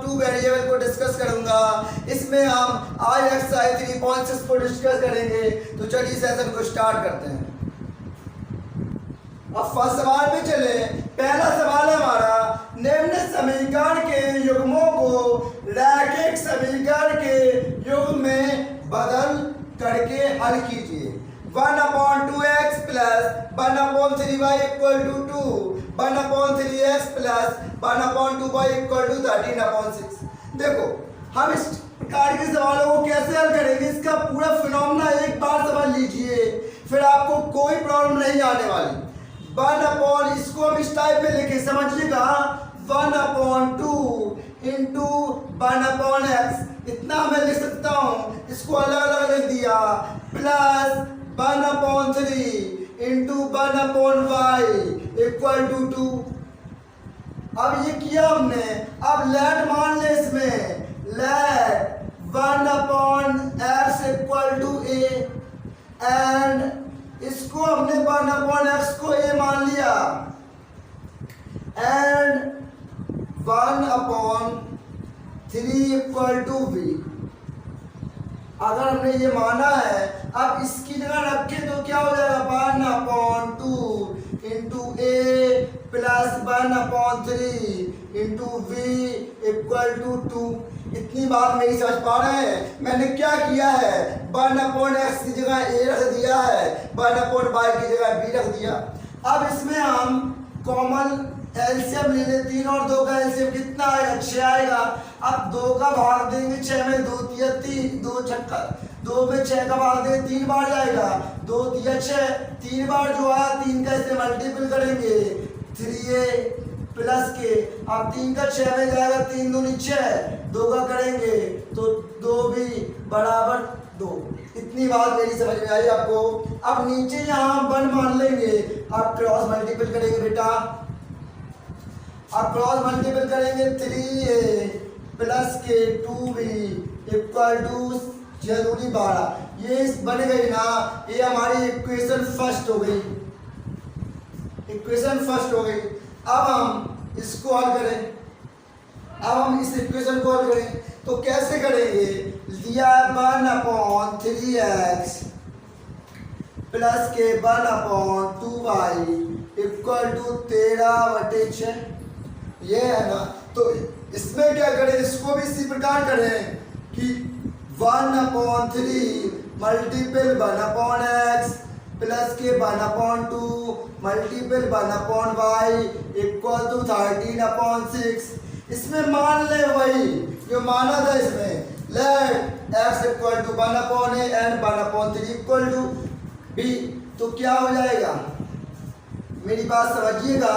Two variable को discuss करूंगा। इसमें हम IXI 3.6 को डिस्कस करेंगे। तो चलिए सेशन को स्टार्ट करते हैं। अब फर्स्ट सवाल पे चले। पहला सवाल है हमारा, निम्न समीकरण के युग्मों को रैखिक समीकरण के युग्म में बदल करके हल कीजिए। 1/2x plus 1/3y equal to 2, 1/3x plus 1/2y equal to 13/6। देखो हम इस प्रकार के सवालों को कैसे हल करेंगे, इसका पूरा फिनोमेना एक बार समझ लीजिए, फिर आपको कोई प्रॉब्लम नहीं आने वाली। 1/, इसको हम इस टाइप में लिखे, समझिएगा 1/2 इंटू 1/x, इतना मैं लिख सकता हूँ, इसको अलग अलग लिख दिया, plus 1/3 into 1/y equal to 2। अब ये किया हमने। अब लेट मान ले, इसमें let 1/x equal to a, and इसको हमने 1/x को a मान लिया, एंड 1/3 इक्वल टू b। अगर हमने ये माना है, अब इसकी जगह रखें तो क्या हो जाएगा, 1/2 into a plus 1/3 into v equal to 2। इतनी बात मेरी समझ पा रहे हैं? मैंने क्या किया है, 1/x की जगह a रख दिया है, 1/y की जगह b रख दिया। अब इसमें हम कॉमन एलसीएम ले लें, 3 और 2 का एलसीएम कितना आएगा, 6 आएगा। अब 2 का भाग देंगे 6 में, 2 तिया 3, 2 छक्का, 2 में 6 का भाग देंगे 3 बार जाएगा, 2 तिया 6, 3 बार जो आया 3 का इससे मल्टीपल करेंगे 3a प्लस के। अब 3 का 6 में जाएगा, 3 दूनी 6, 2 का करेंगे तो 2 भी बराबर 2। इतनी बात मेरी समझ में आई आपको? अब नीचे यहाँ 1 मान लेंगे, अब क्रॉस मल्टीपल करेंगे बेटा, अब क्रॉस मल्टीपल करेंगे 3a प्लस के 2b इक्वल टू 6 दूनी 12। ये बन गई ना, ये हमारी इक्वेशन फर्स्ट हो गई, इक्वेशन फर्स्ट हो गई। अब हम इसको हल करें, अब हम इस इक्वेशन को हल करें तो कैसे करेंगे, लिया 1/3x प्लस के 1/2y इक्वल टू 13/6, ये है ना। तो इसमें क्या करें, इसको भी इसी प्रकार करें कि 1/3 मल्टीपल 1/x प्लस के 1/2 मल्टीपल 1/y इक्वल टू 13/6। इसमें मान ले वही जो माना था, इसमें let x equal to 1/a and 1/3 equal to b। तो क्या हो जाएगा, मेरी बात समझिएगा,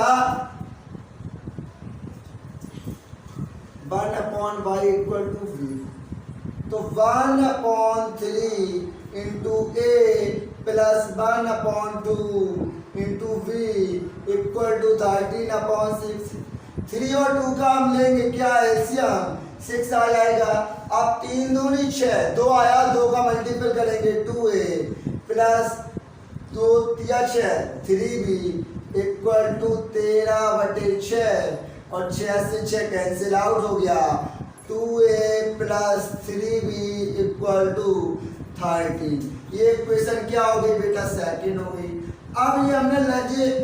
1/y इक्वल टू b। तो 1/3 into a plus 1/2 into v equal to 13/6। 3 और 2 का हम लेंगे क्या एलसीएम, 6 आ जाएगा। अब 3 दूनी 6, 2 आया, 2 का मल्टीपल करेंगे 2a प्लस 2 तिया 6 3b इक्वल टू 13/6, और 6 से 6 कैंसिल आउट हो गया, 2a plus 3b equal to 13। ये इक्वेशन क्या हो गई बेटा, सेकंड हो गई। अब ये हमने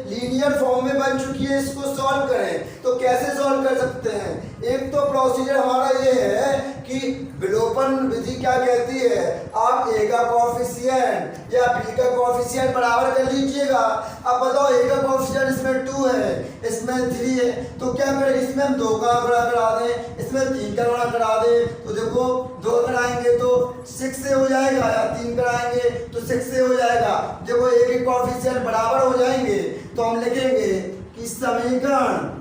लीनियर फॉर्म में बन चुकी है, इसको सॉल्व करें तो कैसे सॉल्व कर सकते हैं। एक तो प्रोसीजर हमारा ये है कि विलोपन विधि क्या कहती है, आप a का कोएफिशिएंट या b का कोएफिशिएंट बराबर कर लीजिएगा। अब बताओ a का कोएफिशिएंट इसमें 2 है, इसमें 3 है, तो क्या करें, इसमें हम 2 का गुणा करा दें, इसमें 3 का गुणा करा दें। तो देखो 2 कराएंगे तो 6 से हो जाएगा, या 3 कराएंगे तो 6 से हो जाएगा। देखो a के कोएफिशिएंट बराबर हो जाएंगे तो हम लिखेंगे कि समीकरण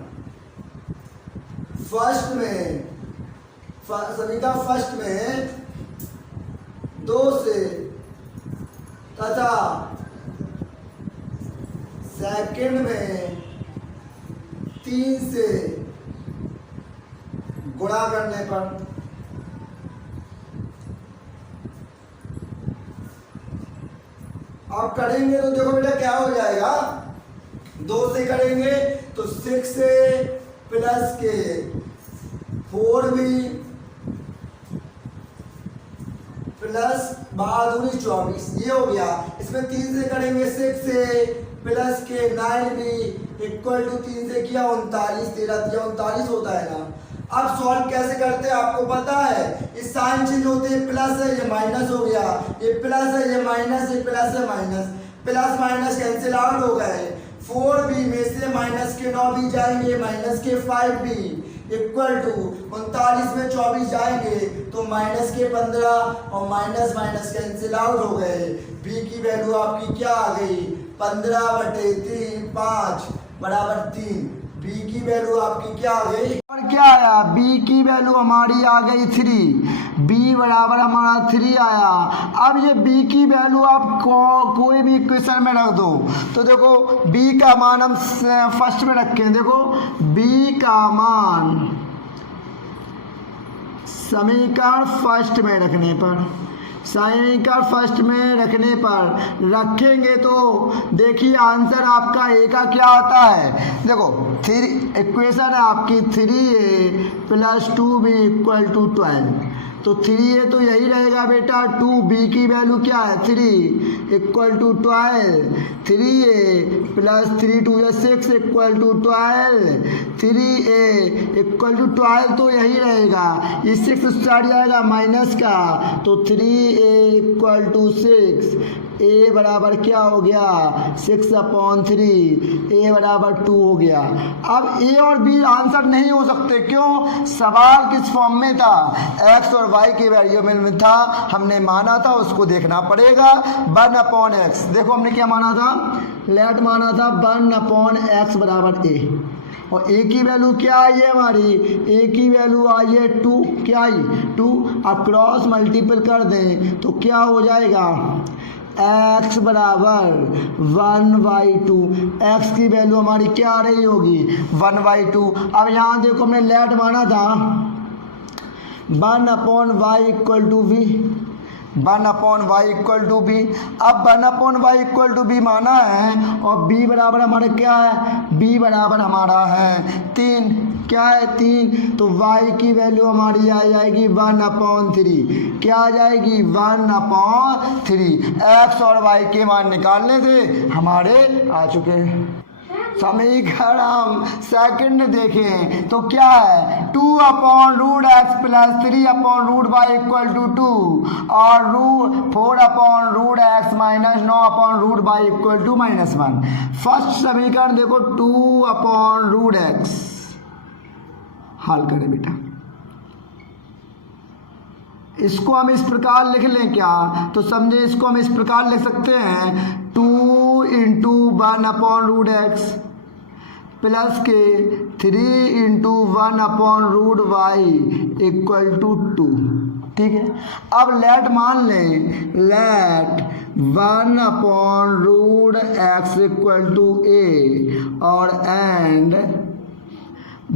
फर्स्ट में 2 से तथा सेकंड में 3 से गुणा करने पर अब करेंगे तो देखो बेटा क्या हो जाएगा, 2 से करेंगे तो 6 से प्लस के 4b प्लस 12×24 ये हो गया। इसमें 3 से करेंगे 6a प्लस के 9b इक्वल टू 3 से किया 39, 13 39 होता है ना। अब सॉल्व कैसे करते हैं आपको पता है, इस साइन चेंज होते हैं, प्लस है ये माइनस हो गया, ये प्लस है ये माइनस, ये प्लस है minus, plus minus cancel out हो गए। 4b में से माइनस के 9 भी जाएंगे, माइनस के 5b इक्वल टू 39 में 24 जाएंगे तो माइनस के 15 और माइनस माइनस कैंसिल आउट हो गए। b की वैल्यू आपकी क्या आ गई, 15/3 5 बराबर 3। b की वैल्यु आपकी क्या आ गई, और क्या आया, b की वैल्यू हमारी आ गई 3, b बराबर हमारा 3 आया। अब ये b की वैल्यू आप कोई भी इक्वेशन में रख दो तो देखो b का मान हम फर्स्ट में रखें, देखो b का मान समीकरण फर्स्ट में रखने पर, समीकरण फर्स्ट में रखने पर रखेंगे तो देखिए आंसर आपका ए का क्या आता है, देखो 3 इक्वेशन है आपकी 3a plus 2b equal to 12, तो 3a तो यही रहेगा बेटा, 2b की वैल्यू क्या है 3 equal to 12, 3a plus 3 2 6 equal to 12, 3a equal to 12 तो यही रहेगा, ये 6 स्टार्ट जाएगा माइनस का तो 3a इक्वल टू 6, a बराबर क्या हो गया 6/3, a बराबर 2 हो गया। अब a और b आंसर नहीं हो सकते, क्यों, सवाल किस फॉर्म में था, x और y के वेरिएबल में था, हमने माना था उसको देखना पड़ेगा 1/x। देखो हमने क्या माना था, लेट माना था 1/x बराबर a, और a की वैल्यू क्या आई है हमारी, a की वैल्यू आई है 2, क्या आई 2, अब क्रॉस मल्टीपल कर दें तो क्या हो जाएगा x बराबर 1/2, x की वैल्यू हमारी क्या आ रही होगी 1/2। अब यहाँ देखो हमने लेट माना था 1/y equal to v, 1/y equal to b, अब 1/y इक्वल टू b माना है और b बराबर हमारे क्या है, b बराबर हमारा है 3, क्या है 3, तो y की वैल्यू हमारी आ जाएगी 1/3, क्या आ जाएगी 1/3। x और y के मान निकालने थे हमारे आ चुके हैं। समीकरण हम सेकंड देखें तो क्या है 2/√x plus 3/√y equal to 2 और 4/√x minus 9/√y equal to -1। First समीकरण देखो 2/√x, हल करें बेटा, इसको हम इस प्रकार लिख लें क्या, तो समझे इसको हम इस प्रकार लिख सकते हैं 2 × 1/√x प्लस के 3 × 1/√y इक्वल टू 2, ठीक है। अब लेट मान लें, let 1/√x equal to a और and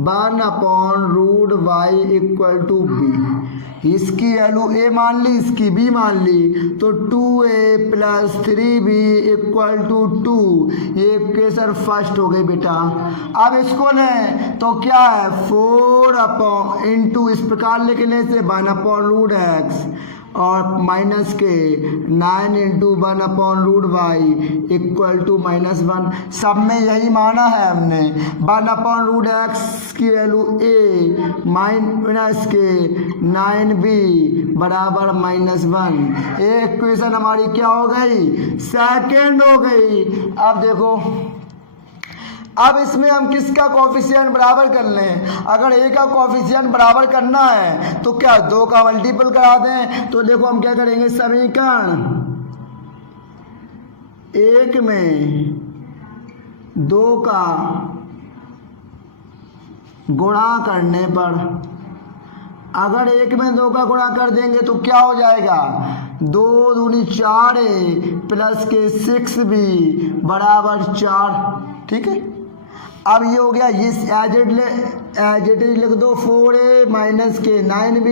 1/√y equal to b, इसकी वैल्यू a मान ली, इसकी b मान ली, तो 2a plus 3b equal to 2, ये इक्वेशन फर्स्ट हो गई बेटा। अब इसको लें तो क्या है 4 इंटू इस प्रकार लिखने से 1/√x और माइनस के 9 × 1/√y इक्वल टू -1, सब में यही माना है हमने 1/√x की वैल्यू a माइनस के 9b बराबर -1, एक इक्वेशन हमारी क्या हो गई सेकंड हो गई। अब देखो अब इसमें हम किसका कोफिशिएंट बराबर कर लें, अगर a का कोफिशिएंट बराबर करना है तो क्या 2 का मल्टीपल करा दें, तो देखो हम क्या करेंगे समीकरण 1 में 2 का गुणा करने पर, अगर 1 में 2 का गुणा कर देंगे तो क्या हो जाएगा 2 दूनी 4a प्लस के 6b बराबर 4, ठीक है। अब ये हो गया, इस एज इट इज लिख दो 4a माइनस के 9b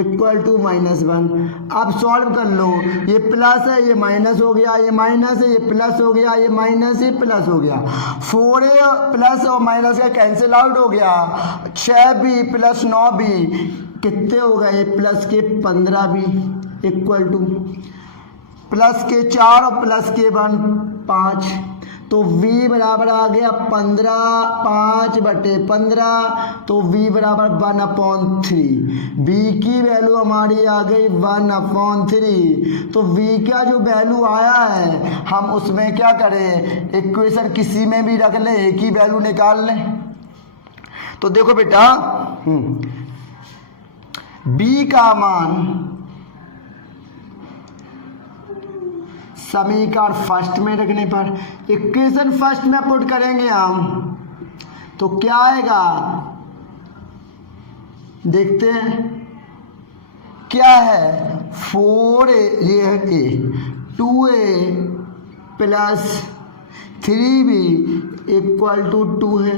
इक्वल टू -1। अब सॉल्व कर लो, ये प्लस है ये माइनस हो गया, ये माइनस है ये प्लस हो गया, ये माइनस ये प्लस हो गया, 4a प्लस और माइनस का कैंसिल आउट हो गया, 6b प्लस 9b कितने हो गए, प्लस के 15b इक्वल टू प्लस के 4 और प्लस के 1 5, तो v बराबर आ गया 15, 5/15, तो v बराबर 1/3। v की वैल्यू हमारी आ गई 1/3। तो v का जो वैल्यू आया है हम उसमें क्या करें, इक्वेशन किसी में भी रख लें, एक ही वैल्यू निकाल लें। तो देखो बेटा b का मान समीकरण फर्स्ट में रखने पर इक्वेशन फर्स्ट में पुट करेंगे हम, तो क्या आएगा देखते हैं क्या है, 4a ये है a, 2a plus 3b equal to 2 है।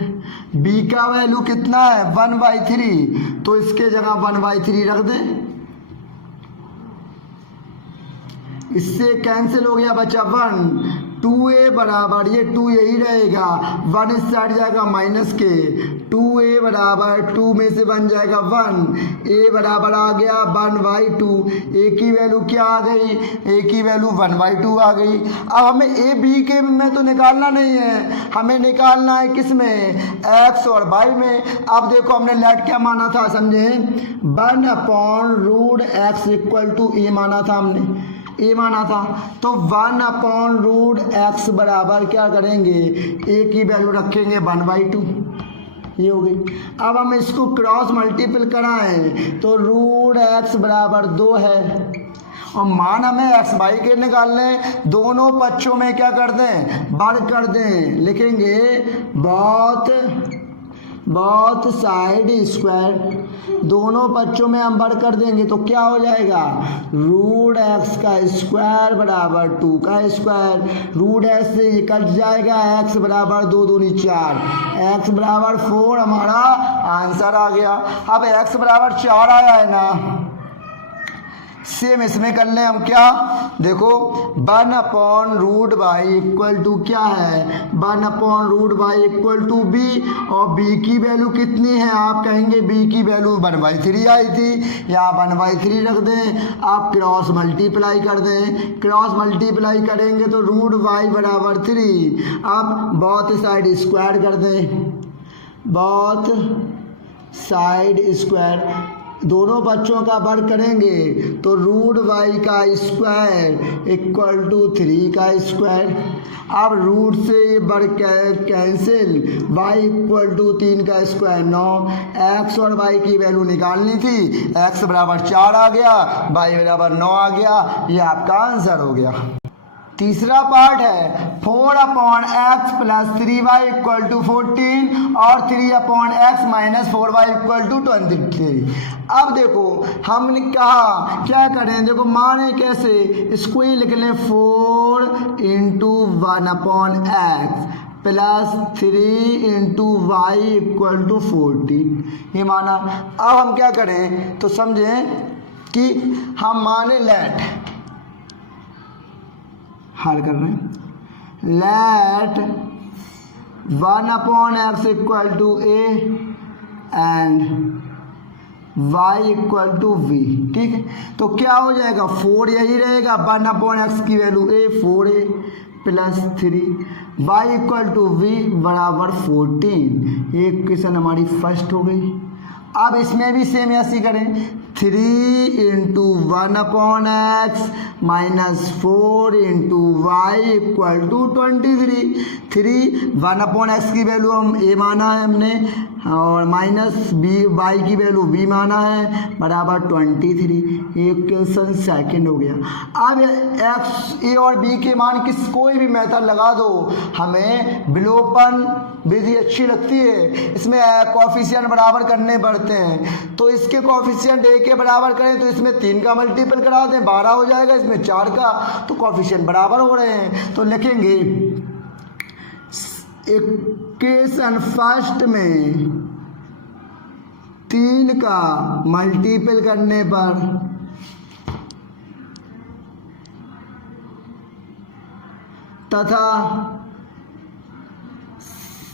b का वैल्यू कितना है 1/3, तो इसके जगह 1/3 रख दें, इससे कैंसिल हो गया बचा 1, 2a बराबर ये 2 यही रहेगा, 1 इस साइड जाएगा माइनस के, 2a बराबर 2 में से बन जाएगा 1, a बराबर आ गया 1/2, a की वैल्यू क्या आ गई, a की वैल्यू 1/2 आ गई। अब हमें a b के में तो निकालना नहीं है, हमें निकालना है किस में, x और y में। अब देखो हमने लेट क्या माना था समझे, 1/√x इक्वल टू a माना था हमने, a माना था, तो 1/√x बराबर क्या करेंगे, a की वैल्यू रखेंगे 1/2, ये हो गई। अब हम इसको क्रॉस मल्टीपल कराएं तो √x बराबर 2 है, और मान हमें x y के निकालने, दोनों पक्षों में क्या कर दें, वर्ग कर दें, लिखेंगे बोथ साइड स्क्वायर, दोनों पक्षों में हम वर्ग कर देंगे तो क्या हो जाएगा, √x का स्क्वायर बराबर 2 का स्क्वायर, √x से ये कट जाएगा, x बराबर 2 दूनी 4, x बराबर 4 हमारा आंसर आ गया। अब x बराबर 4 आया है ना, सेम इसमें कर लें हम क्या, देखो 1/√y इक्वल टू क्या है, 1/√y इक्वल टू b, और b की वैल्यू कितनी है, आप कहेंगे b की वैल्यू 1/3 आई थी, यहाँ 1/3 रख दें। आप क्रॉस मल्टीप्लाई कर दें, क्रॉस मल्टीप्लाई करेंगे तो √y बराबर 3, आप बोथ साइड स्क्वायर कर दें, बोथ साइड स्क्वायर, दोनों बच्चों का वर्ग करेंगे तो √y का स्क्वायर इक्वल टू 3 का स्क्वायर। अब रूट से ये वर्ग कैंसिल, y इक्वल टू 3 का स्क्वायर 9, x और y की वैल्यू निकालनी थी, x बराबर 4 आ गया, y बराबर 9 आ गया, ये आपका आंसर हो गया। तीसरा पार्ट है 4/x plus 3y equal to 14 और 3/x minus 4y equal to 23। अब देखो हमने कहा क्या करें, देखो माने कैसे, इसको ही लिख लें 4 × 1/x plus 3 × y equal to 14, ये माना। अब हम क्या करें तो समझें कि हम माने लेट हल कर रहे हैं, let 1/x equal to a and y equal to v, ठीक है। तो क्या हो जाएगा, 4 यही रहेगा, 1/x की value a 4a plus 3, y equal to v बराबर 14, ये इक्वेशन हमारी फर्स्ट हो गई। अब इसमें भी सेम ऐसी करें, 3 × 1/x minus 4 × y equal to 23, 1/x की वैल्यू हम a माना है हमने, और माइनस y की वैल्यू b माना है, बराबर 23, ये इक्वेशन सेकंड हो गया। अब x a और b के मान किस कोई भी मेथड लगा दो, हमें विलोपन विधि अच्छी लगती है, इसमें कोएफिशिएंट बराबर करने पड़ते हैं, तो इसके कोएफिशिएंट a के बराबर करें तो इसमें 3 का मल्टीपल करा दें 12 हो जाएगा, इसमें 4 का, तो कोएफिशिएंट बराबर हो रहे हैं, तो लिखेंगे एक इक्वेशन फर्स्ट में 3 का मल्टीपल करने पर तथा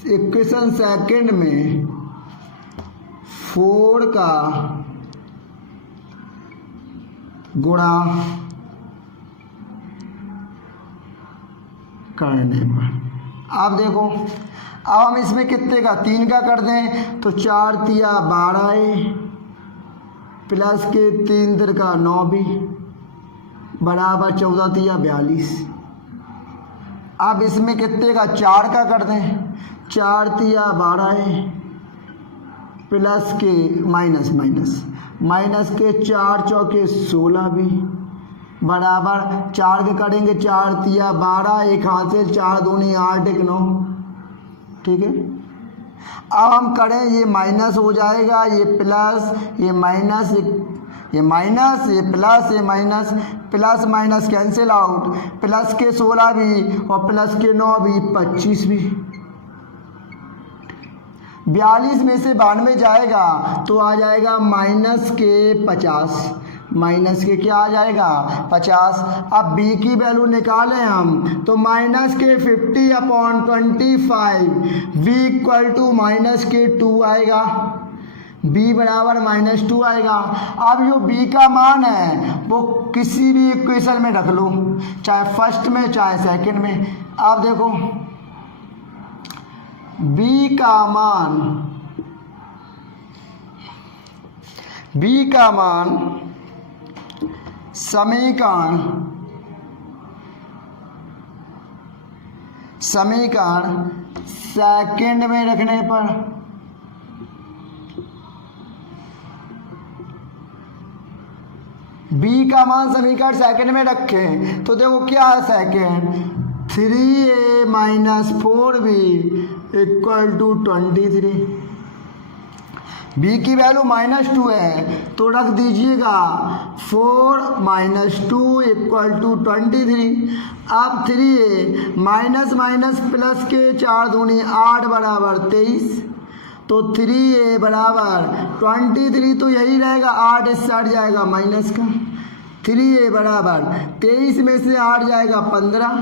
इक्वेशन सेकंड में 4 का गुणा करने पर। अब देखो, अब हम इसमें कितने का 3 का कर दें तो 4 तिया 12 प्लस के 3 तिर का 9 भी बराबर 14 तिया 42। अब इसमें कितने का 4 का कर दें, 4 तिया 12 प्लस के माइनस के 4 चौके 16 भी बराबर 4 के करेंगे, 4 तिया 12, एक हाथ से 4 दूनी 8 एक 9। ठीक है, अब हम करें, ये माइनस हो जाएगा, ये प्लस, ये माइनस, ये माइनस, ये प्लस, ये minus, plus minus cancel out, plus के 16 भी और प्लस के 9 भी 25 भी। 42 में से 92 जाएगा तो आ जाएगा माइनस के 50, माइनस के क्या आ जाएगा 50। अब b की वैल्यू निकालें हम तो माइनस के 50/25 v इक्वल टू माइनस के 2 आएगा, b बराबर -2 आएगा। अब जो b का मान है वो किसी भी इक्वेशन में रख लो, चाहे फर्स्ट में चाहे सेकंड में। अब देखो b का मान समीकरण सेकंड में रखने पर b का मान समीकरण सेकंड में रखें तो देखो क्या है second, 3a - 4b equal to 23। b की वैल्यू -2 है तो रख दीजिएगा 4 - 2 इक्वल टू 23। अब 3a माइनस प्लस के 4 दूनी 8 बराबर 23, तो 3a बराबर 23, तो यही रहेगा 8 इससे हट जाएगा माइनस का, 3a बराबर 23 में से 8 जाएगा 15,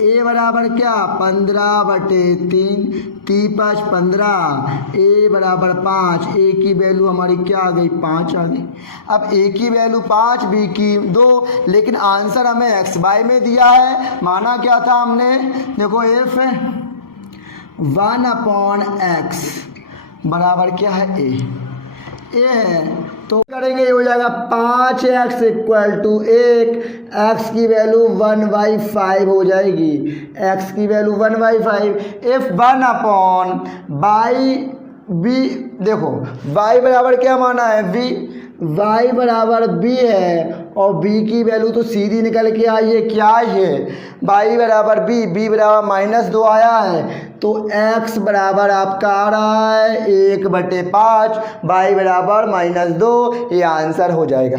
a बराबर क्या 15/3, 3×5 = 15, a बराबर 5, a की वैल्यू हमारी क्या आ गई 5 आ गई। अब a की वैल्यू 5, b की 2, लेकिन आंसर हमें x/y में दिया है, माना क्या था हमने, देखो f 1/x बराबर क्या है a है, तो करेंगे ये हो जाएगा 5x इक्वल टू 1, x की वैल्यू 1/5 हो जाएगी, x की वैल्यू 1/5। if 1/b, देखो y बराबर क्या माना है b, y बराबर b है और b की वैल्यू तो सीधी निकल के आई है, क्या है y बराबर b बराबर -2 आया है, तो x बराबर आपका आ रहा है 1/5, y बराबर -2, ये आंसर हो जाएगा।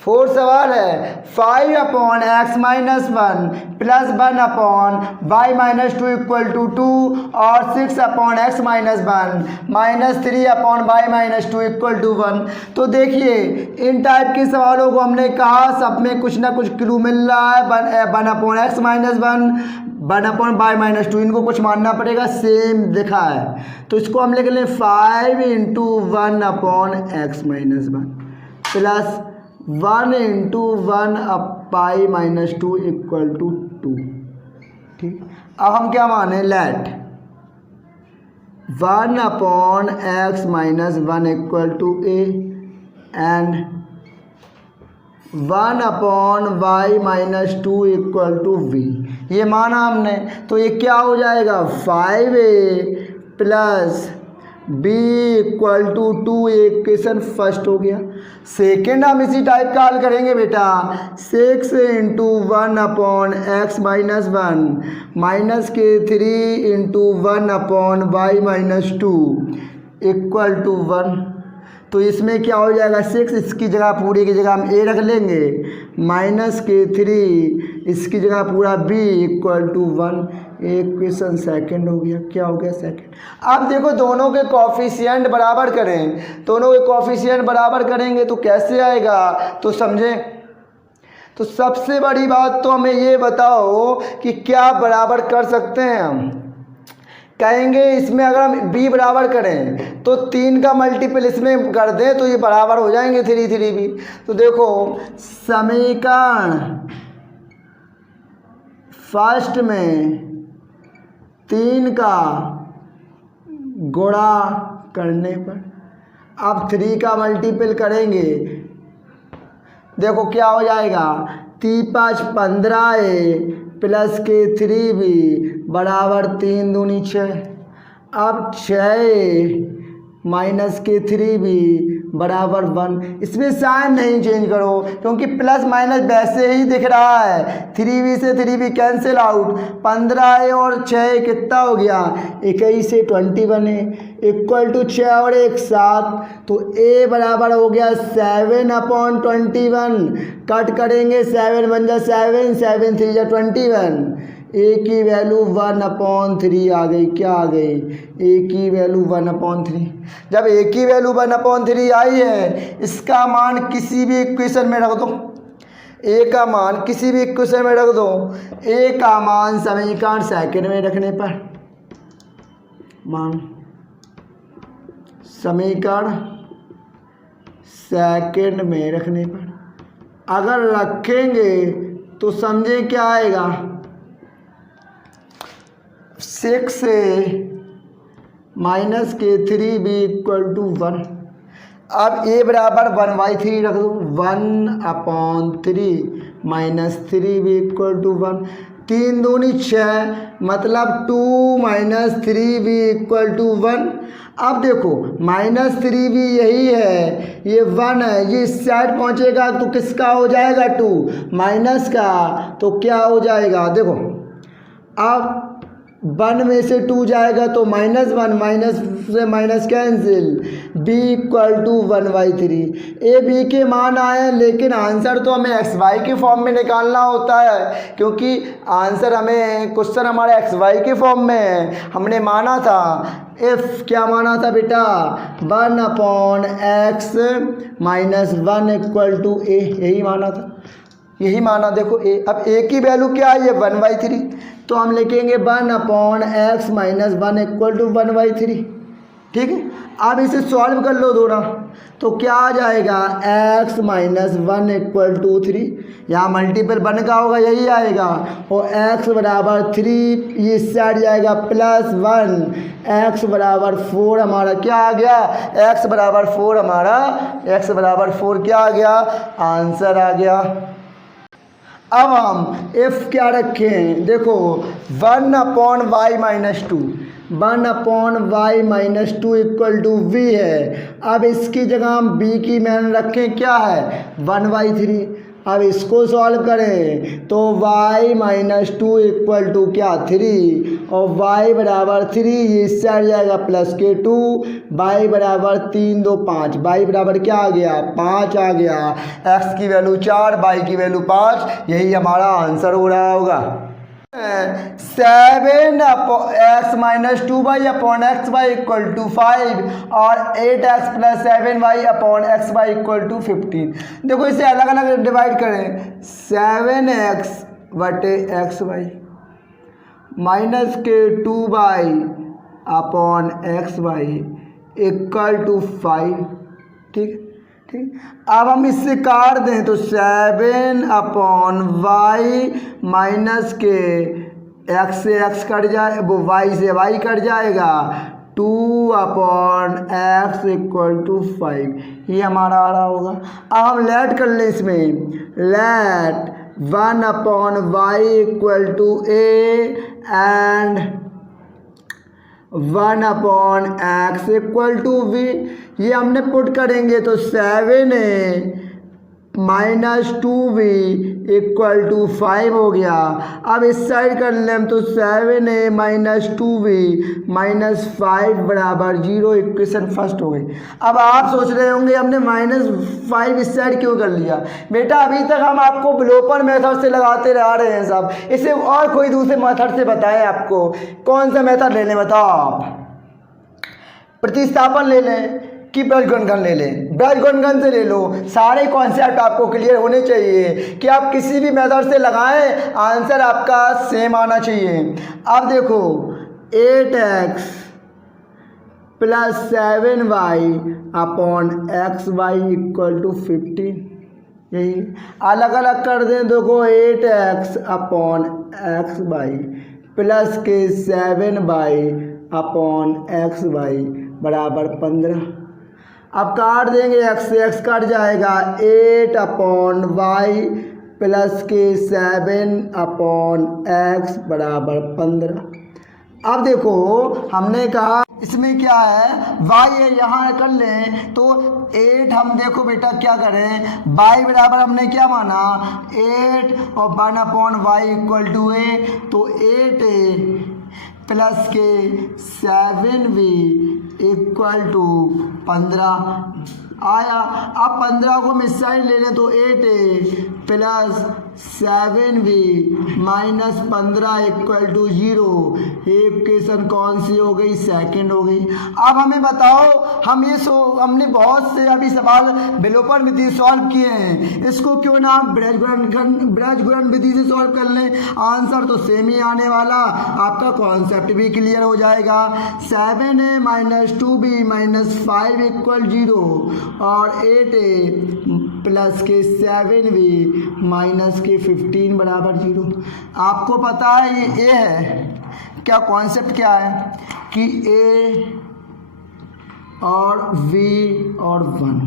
4 सवाल है 5/x - 1 plus 1/y - 2 equal to 2 और 6/x - 1 -3/y - 2 इक्वल टू 1। तो देखिए इन टाइप के सवालों को हमने कहा सब में कुछ ना कुछ क्लू मिल रहा है, 1/x - 1 1/y - 2, इनको कुछ मानना पड़ेगा, सेम दिखा है, तो इसको हम लिख लें 5 × 1/x - 1 plus 1 × 1/y - 2 equal to 2। ठीक, अब हम क्या माने, let 1/x - 1 equal to a and 1/y - 2 equal to v, ये माना हमने, तो ये क्या हो जाएगा 5a plus b equal to 2, equation first हो गया। सेकेंड हम इसी टाइप का हल करेंगे बेटा, 6 × 1/x - 1 माइनस के 3 × 1/y - 2 इक्वल टू 1। तो इसमें क्या हो जाएगा 6, इसकी जगह पूरी की जगह हम a रख लेंगे, माइनस के 3 इसकी जगह पूरा b equal to 1, equation second हो गया। क्या हो गया? सेकंड। अब देखो दोनों के कॉफिशिएंट बराबर करें, दोनों के कॉफिशिएंट बराबर करेंगे तो कैसे आएगा, तो समझें। तो सबसे बड़ी बात तो हमें ये बताओ कि क्या बराबर कर सकते हैं हम। कहेंगे इसमें अगर हम b बराबर करें तो 3 का मल्टीपल इसमें कर दें तो ये बराबर हो जाएंगे 3 3 भी। तो देखो समीकरण फर्स्ट में 3 का गुणा करने पर अब 3 का मल्टीपल करेंगे, देखो क्या हो जाएगा, 3 5 15a प्लस के 3b बराबर 3 दूनी 6। अब 6a माइनस के 3b बराबर 1। इसमें साइन नहीं चेंज करो क्योंकि प्लस माइनस वैसे ही दिख रहा है। 3b से 3b कैंसिल आउट, 15a और 6 कितना हो गया, 21 से 21 है इक्वल टू 6 और 1 7। तो a बराबर हो गया 7/21। कट करेंगे 7 बन जा 7, 7 3 जा 21। a की वैल्यू 1/3 आ गई। क्या आ गई? a की वैल्यू 1/3। जब a की वैल्यू 1/3 आई है, इसका मान किसी भी इक्वेशन में रख दो, a का मान किसी भी इक्वेशन में रख दो। a का मान समीकरण सेकंड में रखने पर, मान समीकरण सेकंड में रखने पर अगर रखेंगे तो समझे क्या आएगा, 6 से माइनस के 3b इक्वल टू 1। अब a बराबर 1/3 रख दो, 1/3 माइनस 3b इक्वल टू 1। 3 दूनी 6 मतलब 2 माइनस 3b इक्वल टू 1। अब देखो माइनस 3b यही है, ये 1 है, ये इस साइड पहुंचेगा तो किसका हो जाएगा 2 माइनस का, तो क्या हो जाएगा, देखो अब 1 में से 2 जाएगा तो -1, माइनस से minus cancel, b equal to 1/3। A b के मान आए लेकिन आंसर तो हमें एक्स वाई के फॉर्म में निकालना होता है क्योंकि आंसर हमें क्वेश्चन हमारे एक्स वाई के फॉर्म में है। हमने माना था एफ, क्या माना था बेटा, 1/x - 1 इक्वल टू a, यही माना था, यही माना। देखो a, अब a की वैल्यू क्या है, 1/3, तो हम लिखेंगे 1/x - 1 इक्वल टू 1/3। ठीक है, अब इसे सॉल्व कर लो दोनों, तो क्या आ जाएगा, x - 1 इक्वल टू 3। यहाँ मल्टीपल 1 का होगा, यही आएगा, और x बराबर 3, ये इस साइड जाएगा +1, x बराबर 4 हमारा क्या आ गया, x बराबर 4 हमारा, x बराबर 4 क्या आ गया, आंसर आ गया। अब हम f क्या रखें, देखो 1/y - 2, 1/y - 2 equal to v है। अब इसकी जगह हम b की मान रखें, क्या है, 1/3। अब इसको सॉल्व करें तो y - 2 इक्वल टू क्या, 3, और y बराबर 3, ये इससे आ जाएगा प्लस के 2, y बराबर 3 2 5, y बराबर क्या आ गया, 5 आ गया। x की वैल्यू 4, y की वैल्यू 5, यही हमारा आंसर हो रहा होगा। 7x - 2y/xy इक्वल टू 5 और 8x + 7y/xy इक्वल टू 15। देखो इसे अलग अलग डिवाइड करें, 7x/xy माइनस के 2y/xy इक्वल टू 5। ठीक ठीक, अब हम इससे काट दें तो 7/y माइनस के x से x कट जाए, वो y से y कट जाएगा, 2/x इक्वल टू 5, ये हमारा आ रहा होगा। अब हम लेट कर लें इसमें, let 1/y equal to a and 1/x equal to v, ये हमने पुट करेंगे तो 7a -2v इक्वल टू 5 हो गया। अब इस साइड कर लें हम तो 7a माइनस 2v माइनस 5 बराबर 0, इक्वेशन फर्स्ट हो गई। अब आप सोच रहे होंगे हमने -5 इस साइड क्यों कर लिया। बेटा अभी तक हम आपको विलोपन मेथड से लगाते आ रहे हैं साहब, इसे और कोई दूसरे मेथड से बताएं आपको। कौन सा मेथड ले लें बताओ आप? प्रतिस्थापन ले लें कि बीजगणित ले लें? बीजगणित से ले लो, सारे कॉन्सेप्ट आपको क्लियर होने चाहिए कि आप किसी भी मेथड से लगाएं आंसर आपका सेम आना चाहिए। अब देखो 8x plus 7y upon xy equal to 15, यही अलग अलग कर दें। देखो 8x अपॉन xy प्लस के 7y अपॉन xy बराबर 15। अब काट देंगे, x से x कट जाएगा, 8 अपॉन वाई प्लस के 7 अपॉन x बराबर 15। अब देखो हमने कहा इसमें क्या है, y है, यहाँ कर लें तो 8 हम देखो बेटा क्या करें, y बराबर हमने क्या माना 8 और 1 upon y equal to a, तो 8a प्लस के 7v इक्वल टू 15 आया। अब 15 को हम इस साइड ले लें तो 8a plus 7v minus 15 equal to 0, equation कौन सी हो गई, सेकंड हो गई। अब हमें बताओ, हमने बहुत से अभी सवाल विलोपन विधि सॉल्व किए हैं, इसको क्यों ना बीजगणित विधि से सॉल्व कर लें, आंसर तो सेम ही आने वाला, आपका कॉन्सेप्ट भी क्लियर हो जाएगा। 7a minus 2b minus 5 equal 0 और 8a प्लस के 7v माइनस के 15 बराबर 0। आपको पता है ये a है, क्या कॉन्सेप्ट क्या है कि a और v और 1।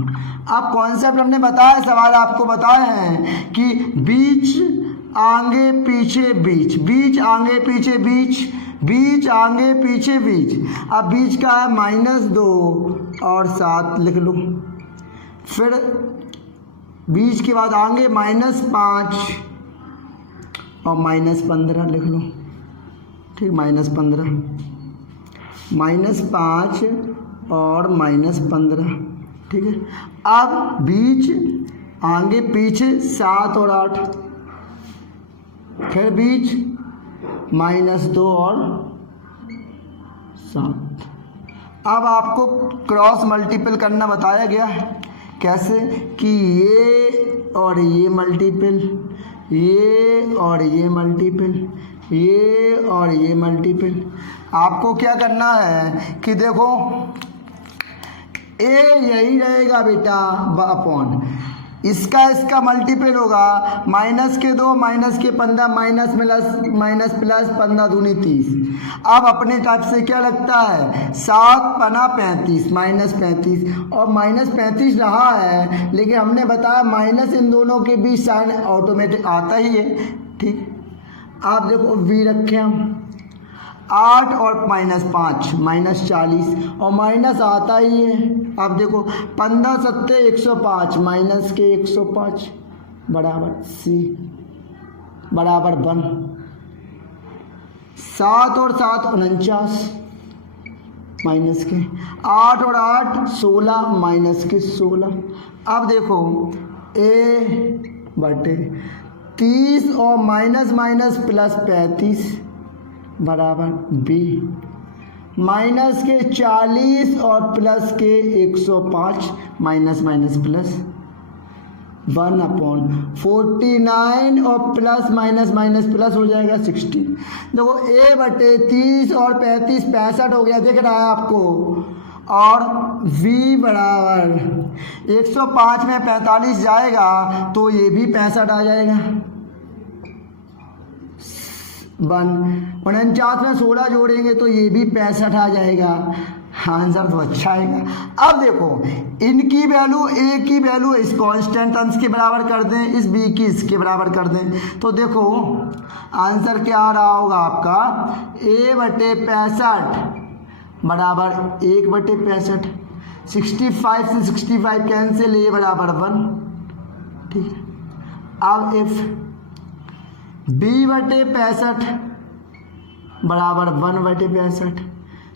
अब कॉन्सेप्ट हमने बताया, सवाल आपको बताए हैं कि बीच आगे पीछे बीच, बीच आगे पीछे बीच, बीच आगे पीछे बीच। अब बीच का है -2 और 7 लिख लो, फिर बीच के बाद आगे -5 और -15 लिख लो, ठीक, -15 -5 और -15, ठीक है। अब बीच आगे पीछे 7 और 8, फिर बीच -2 और 7। अब आपको क्रॉस मल्टीपल करना बताया गया है, कैसे कि ये और ये मल्टीपल, ये और ये मल्टीपल, ये और ये मल्टीपल। आपको क्या करना है कि देखो ए यही रहेगा बेटा अपॉन इसका मल्टीपल होगा, -2 -15 माइनस प्लस 15 दूनी 30। अब अपने टाइप से क्या लगता है, 7 पना 35 -35 और -35 रहा है, लेकिन हमने बताया माइनस इन दोनों के बीच साइन ऑटोमेटिक आता ही है, ठीक। आप देखो v रखे हम 8 और -5 -40 और माइनस आता ही है। अब देखो 15 7 105 माइनस के 105 बराबर c बराबर 1। 7 और 7 49 माइनस के 8 और 8 16 माइनस के 16। अब देखो a बटे 30 और माइनस प्लस 35 बराबर b, माइनस के 40 और प्लस के 105 माइनस प्लस 1 अपॉन 49 और प्लस माइनस प्लस हो जाएगा 60। देखो a बटे 30 और 35 65 हो गया, दिख रहा है आपको, और v बराबर 105 में 45 जाएगा तो ये भी 65 आ जाएगा। 49 में 16 जोड़ेंगे तो ये भी 65 आ जाएगा, आंसर तो अच्छा आएगा। अब देखो इनकी वैल्यू, a की वैल्यू इस कांस्टेंट अंश के बराबर कर दें, इस b की इसके बराबर कर दें, तो देखो आंसर क्या आ रहा होगा आपका, a बटे 65 बराबर 1 बटे 65। 65 से 65 कैंसिल, a बराबर 1 ठीक है। अब इफ b/65 बराबर 1/65,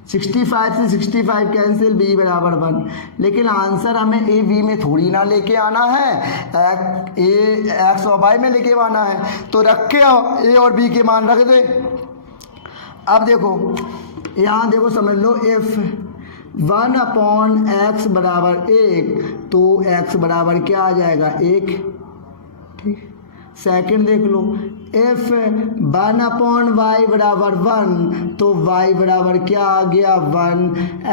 65 से 65 कैंसिल, b बराबर 1। लेकिन आंसर हमें ए बी में थोड़ी ना लेके आना है, एक्स और वाई में लेके आना है। तो रख के ए और बी के मान रख दे। अब देखो यहाँ देखो समझ लो, इफ 1/x बराबर 1 तो x बराबर क्या आ जाएगा 1, ठीक। सेकंड देख लो, इफ 1/y बराबर 1 तो y बराबर क्या आ गया 1,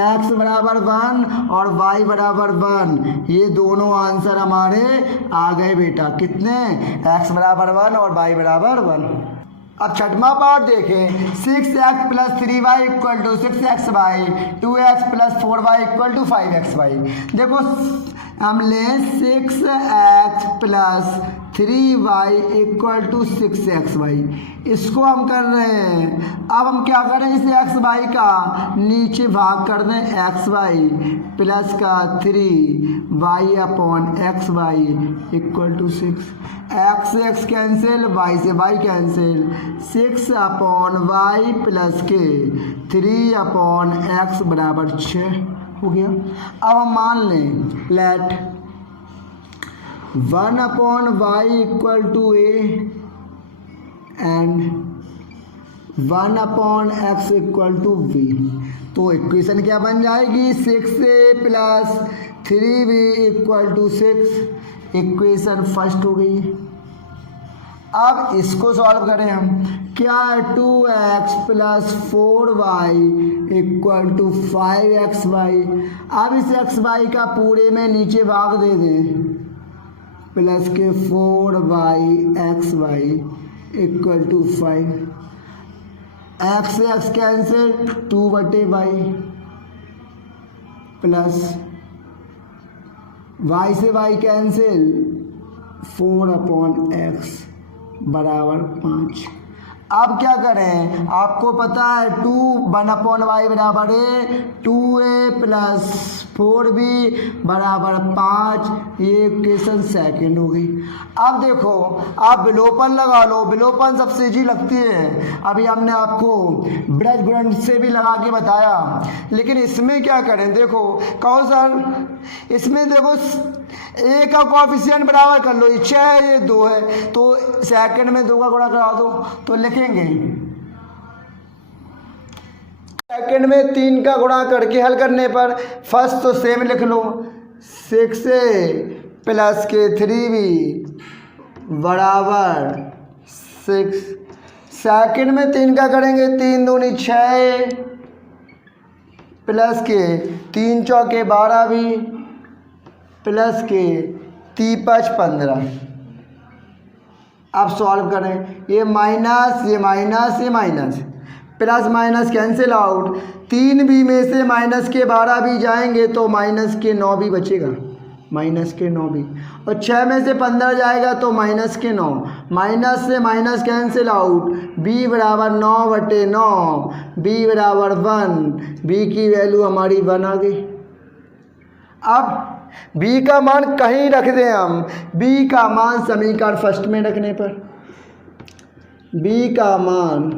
x बराबर 1 और y बराबर 1, ये दोनों आंसर हमारे आ गए बेटा। कितने, x बराबर 1 और y बराबर 1। अब छठवां पार्ट देखें, 6x plus 3y equal to 6xy, 2x plus 4y equal to 5xy। देखो हम लें 6x plus 3y equal to 6xy, इसको हम कर रहे हैं। अब हम क्या करें, इसे xy का नीचे भाग कर दें, xy प्लस का 3y upon xy equal to 6, x से x कैंसिल, y से y cancel, 6 upon y plus के 3 अपॉन x बराबर 6 हो गया। अब हम मान लें let 1/y equal to a and 1/x equal to b। तो इक्वेशन क्या बन जाएगी, 6a plus 3b equal to 6, equation first हो गई। अब इसको सॉल्व करें हम, क्या है 2x plus 4y equal to 5xy। अब इस xy का पूरे में नीचे भाग दे दें, प्लस के 4yxy इक्वल टू 5, x से x cancel, 2/y plus y से y कैंसिल, 4/x बराबर 5। अब क्या करें, आपको पता है 1/y बराबर a, 2a प्लस 4b बराबर 5, ये इक्वेशन सेकंड हो गई। अब देखो आप विलोपन लगा लो, विलोपन सबसे इजी लगती है, अभी हमने आपको ब्रज गुणन से भी लगा के बताया। लेकिन इसमें क्या करें, देखो कहो सर इसमें देखो ए का कोएफिशिएंट बराबर कर लो, ये 6 है ये 2 है, तो सेकंड में 2 का गुणा करा दो, तो लिखेंगे सेकंड में 3 का गुणा करके हल करने पर फर्स्ट तो सेम लिख लो, 6a प्लस के 3b बराबर 6। सेकंड में 3 का करेंगे, 3 दूनी 6 प्लस के 3 चौके 12b प्लस के 3 5 15। अब सॉल्व करें, ये माइनस ये माइनस ये minus, plus minus cancel out, 3b में से माइनस के 12 भी जाएंगे तो माइनस के 9 भी बचेगा, माइनस के 9 भी, और 6 में से 15 जाएगा तो माइनस के 9, माइनस से माइनस कैंसिल आउट, b बराबर 9/9, b बराबर 1, b की वैल्यू हमारी 1 आ गई। अब b का मान कहीं रख दें हम, b का मान समीकरण फर्स्ट में रखने पर, b का मान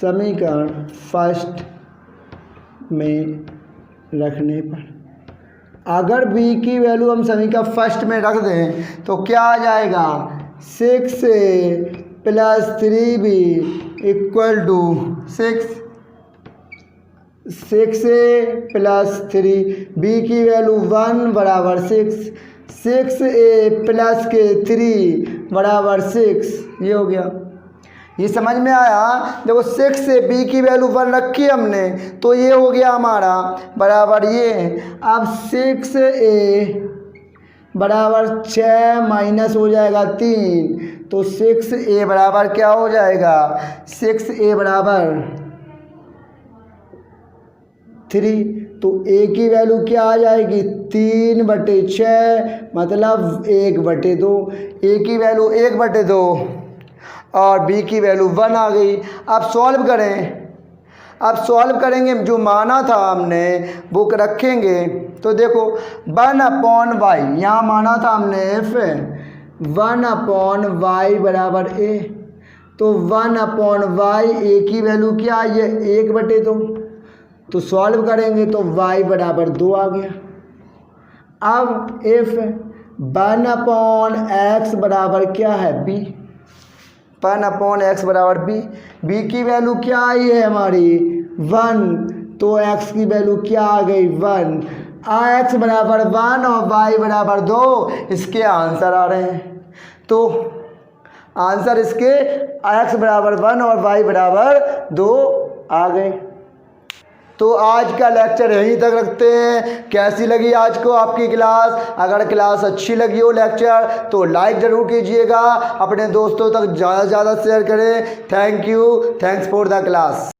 समीकरण फर्स्ट में रखने पर, अगर b की वैल्यू हम समीकरण फर्स्ट में रख दें तो क्या आ जाएगा, 6a plus 3b equal to 6a plus 3b की वैल्यू 1 बराबर 6, 6a प्लस के 3 बराबर 6, ये हो गया। ये समझ में आया, देखो 6 से b की वैल्यू 1 रखी हमने तो ये हो गया हमारा बराबर ये। अब 6a बराबर 6 माइनस हो जाएगा 3, तो 6a बराबर क्या हो जाएगा, 6a बराबर 3, तो a की वैल्यू क्या आ जाएगी 3/6 मतलब 1/2, a की वैल्यू 1/2 और b की वैल्यू 1 आ गई। अब सॉल्व करें, अब सॉल्व करेंगे, जो माना था हमने वो रखेंगे। तो देखो 1/y, यहाँ माना था हमने f 1/y बराबर a, तो 1/y a की वैल्यू क्या है, ये 1/2। तो सॉल्व करेंगे तो y बराबर 2 आ गया। अब f 1/x बराबर क्या है b, 1/x बराबर b की वैल्यू क्या आई है हमारी 1, तो x की वैल्यू क्या आ गई 1। x बराबर 1 और y बराबर 2 इसके आंसर आ रहे हैं। तो आंसर इसके x बराबर 1 और y बराबर 2 आ गए। तो आज का लेक्चर यहीं तक रखते हैं। कैसी लगी आज को आपकी क्लास? अगर क्लास अच्छी लगी हो लेक्चर तो लाइक ज़रूर कीजिएगा, अपने दोस्तों तक ज़्यादा से ज़्यादा शेयर करें। Thank you, thanks for the class.